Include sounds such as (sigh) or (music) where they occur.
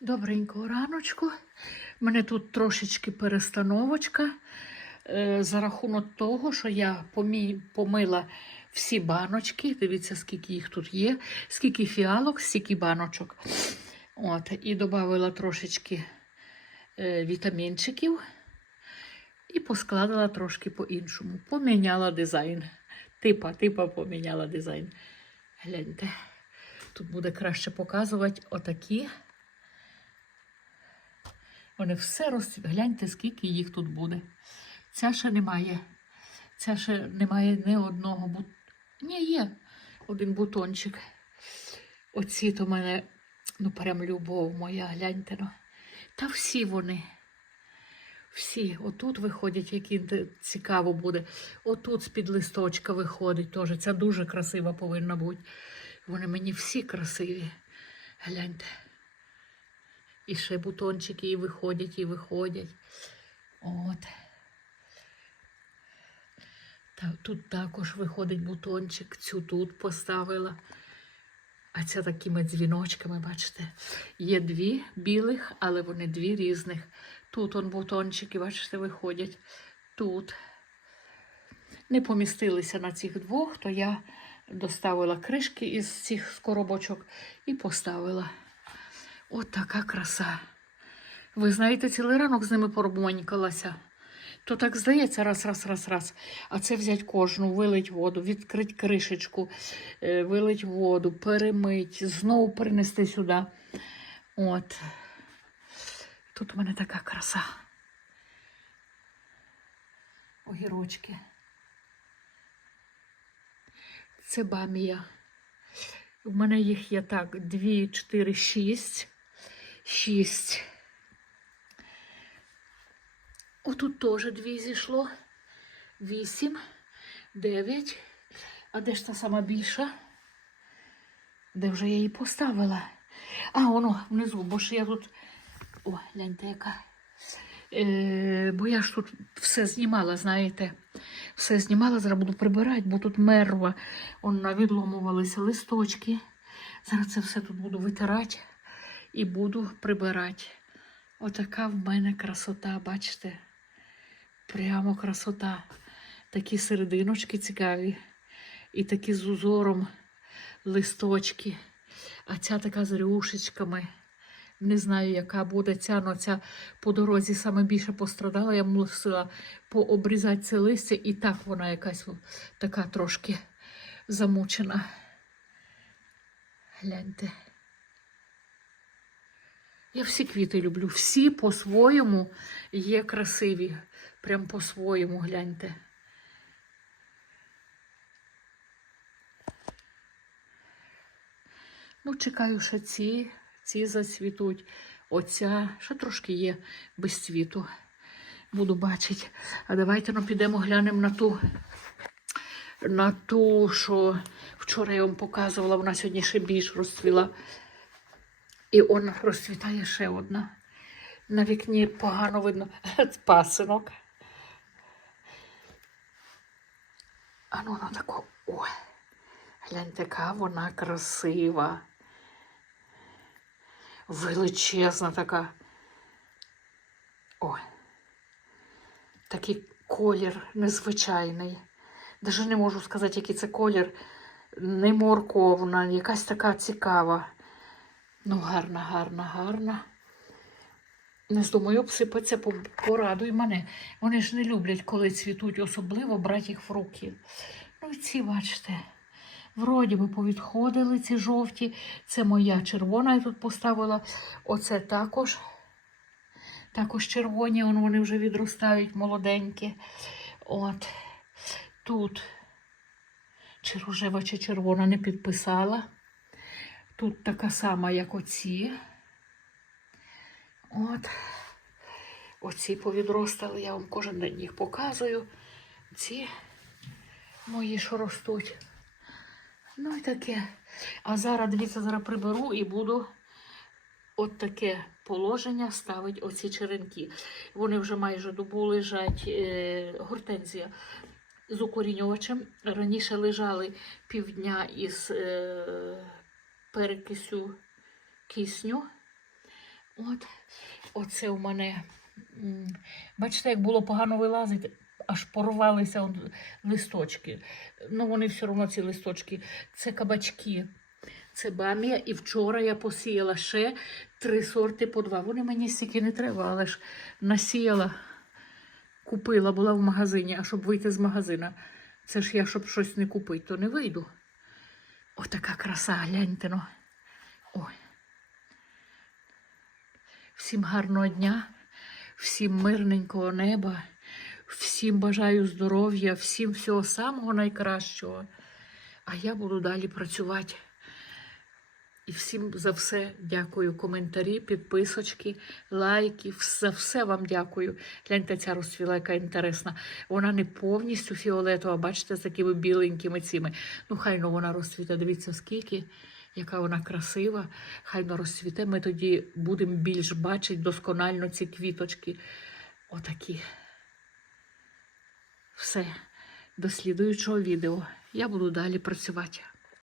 Добренького раночку. У мене тут трошечки перестановочка е, за рахунок того, що я помила всі баночки. Дивіться, скільки їх тут є, скільки фіалок, скільки баночок. От, і додала трошечки е, вітамінчиків і поскладала трошки по-іншому. Поміняла дизайн. Типа, типа поміняла дизайн. Гляньте. Тут буде краще показувати отакі. Вони все роз... Гляньте, скільки їх тут буде. Ця ще немає. Ця ще немає ні одного бут... Ні, є один бутончик. Оці то мене, ну, прям любов моя, гляньте. Ну. Та всі вони. Всі. Отут виходять, які цікаво буде. Отут з-під листочка виходить теж. Ця дуже красива повинна бути. Вони мені всі красиві. Гляньте. І ще бутончики і виходять, і виходять. От. Та, тут також виходить бутончик, цю тут поставила. А ця такими дзвіночками, бачите, є дві білих, але вони дві різних. Тут он бутончики, бачите, виходять. Тут. Не помістилися на цих двох, то я доставила кришки із цих коробочок і поставила. От така краса. Ви знаєте, цілий ранок з ними поробонькалася. То так здається, раз, раз, раз, раз. А це взять кожну, вилить воду, відкрити кришечку, е, вилить воду, перемить, знову принести сюди. От. Тут у мене така краса. Огірочки. Це бамія. У мене їх є так: 2, 4, 6. 6. Отут теж дві зійшло. 8, 9. А де ж та сама більша? Де вже я її поставила? А, воно внизу, бо ж я тут. О, гляньте, яка. Е, бо я ж тут все знімала, знаєте. Все знімала, зараз буду прибирати, бо тут мерва. Он відломувалися листочки. Зараз це все тут буду витирати і буду прибирати. Отака в мене красота, бачите? Прямо красота. Такі серединочки цікаві. І такі з узором листочки. А ця така з рюшечками. Не знаю, яка буде ця, але ця по дорозі саме більше пострадала. Я мусила пообрізати це листя, і так вона якась така трошки замучена. Гляньте. Я всі квіти люблю. Всі по-своєму є красиві. Прям по-своєму гляньте. Ну, чекаю, що ці, ці зацвітуть. Оця ще трошки є без цвіту. Буду бачити. А давайте ну, підемо глянемо на ту, на ту, що вчора я вам показувала, вона сьогодні ще більш розцвіла. І он розцвітає ще одна. На вікні погано видно (laughs) пасинок. А ну вона тако. Ой, гляньте, яка вона красива. Величезна така. Ой. Такий колір незвичайний. Даже не можу сказати, який це колір. Не морковна, якась така цікава. Ну, гарна, гарна, гарна. Не здумаю обсипатися, по- порадуй мене. Вони ж не люблять, коли цвітуть, особливо брати їх в руки. Ну і ці, бачите, вроді би повідходили ці жовті. Це моя червона, я тут поставила. Оце також. Також червоні, вони вже відростають молоденькі. От тут чи рожева, чи червона не підписала. Тут така сама, як оці. От. Оці повідростали, я вам кожен день їх показую. Ці мої, що ростуть. Ну і таке. А зараз, дивіться, зараз приберу і буду от таке положення ставити оці черенки. Вони вже майже добу лежать е, гортензія з укорінювачем. Раніше лежали півдня із е, перекисю кисню. От, оце у мене. Бачите, як було погано вилазити, аж порвалися листочки. Ну, вони все одно ці листочки. Це кабачки. Це бамія, і вчора я посіяла ще три сорти по два. Вони мені стільки не треба, але ж насіяла, купила, була в магазині, а щоб вийти з магазина. Це ж я, щоб щось не купити, то не вийду. Отака краса, гляньте ну. Ой. Всім гарного дня, всім мирненького неба, всім бажаю здоров'я, всім всього самого найкращого. А я буду далі працювати. І всім за все дякую. Коментарі, підписочки, лайки. За все вам дякую. Гляньте, ця розцвіла, яка інтересна. Вона не повністю фіолетова, бачите, з такими біленькими цими. Ну, хай ну вона розцвіте. Дивіться, скільки, яка вона красива. Хай ну розцвіте. Ми тоді будемо більш бачити досконально ці квіточки. Отакі. Все. До слідуючого відео. Я буду далі працювати.